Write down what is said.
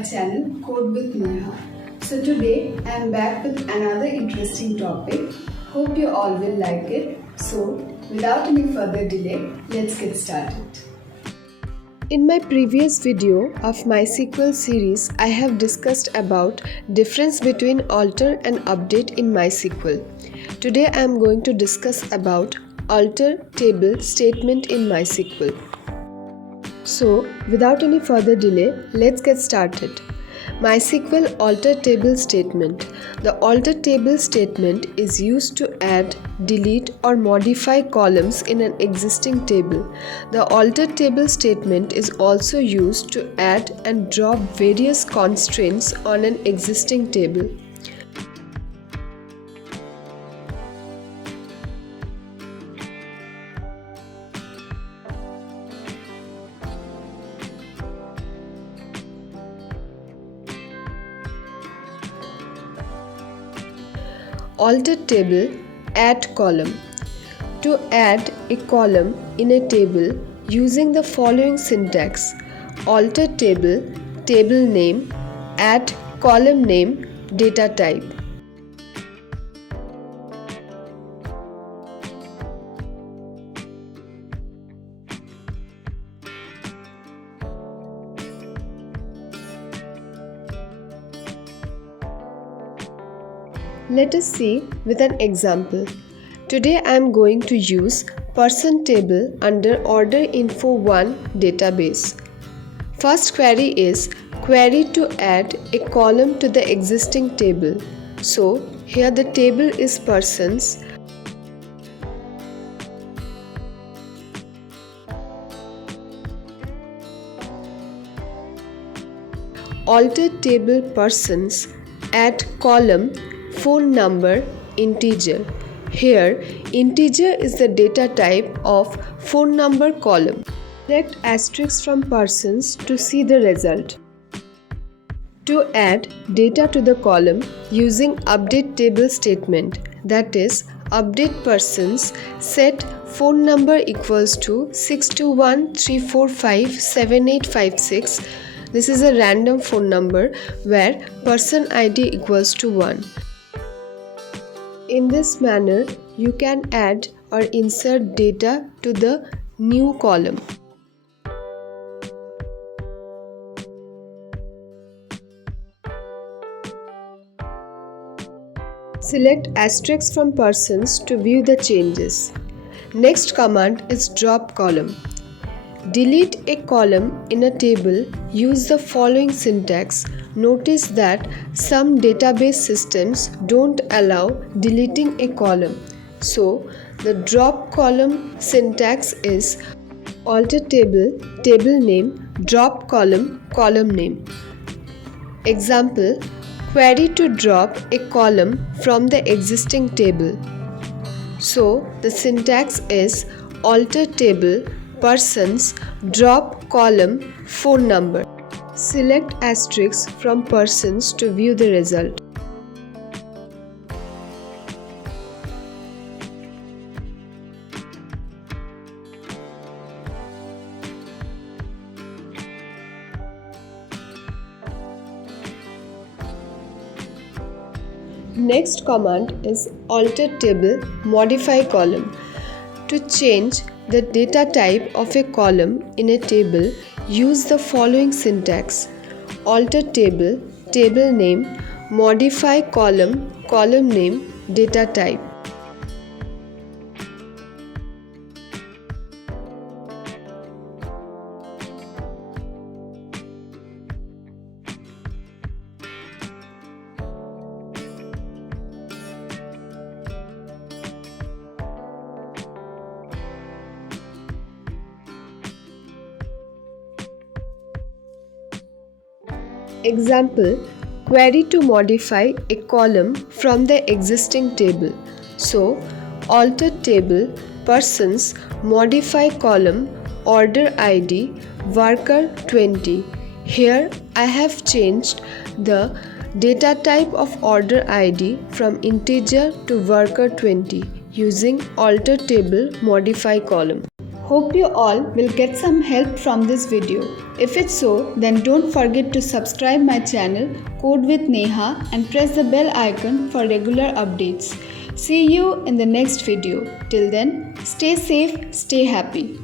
my channel Code with Neha. So today I am back with another interesting topic. Hope you all will like it. So without any further delay, let's get started. In my previous video of MySQL series, I have discussed about difference between alter and update in MySQL. Today I am going to discuss about alter table statement in MySQL. So without any further delay, let's get started. MySQL alter table statement. The alter table statement is used to add, delete or modify columns in an existing table. The alter table statement is also used to add and drop various constraints on an existing table. Alter table, add column. To add a column in a table using the following syntax: alter table, table name, add column name, data type. Let us see with an example. Today I am going to use person table under order info 1 database. First query is query to add a column to the existing table. So here the table is persons. Alter table persons, add column phone number integer. Here integer is the data type of phone number column. Select asterisk from persons to see the result. To add data to the column using update table statement, that is update persons, set phone number equals to 62134578556. This is a random phone number where person ID equals to 1. In this manner, you can add or insert data to the new column. Select asterisk from persons to view the changes. Next command is drop column. Delete a column in a table. Use the following syntax. Notice that some database systems don't allow deleting a column. So the drop column syntax is alter table, table name, drop column, column name. Example, query to drop a column from the existing table. So the syntax is alter table, persons, drop column, phone number. Select asterisk from persons to view the result. Next command is alter table, modify column. To change the data type of a column in a table, use the following syntax: alter table, table name, modify column, column name, data type. Example, query to modify a column from the existing table. So, alter table, persons, modify column, order ID, worker 20. Here I have changed the data type of order ID from integer to worker 20 using alter table, modify column. Hope you all will get some help from this video. If it's so, then don't forget to subscribe my channel Code with Neha and press the bell icon for regular updates. See you in the next video. Till then, stay safe, stay happy.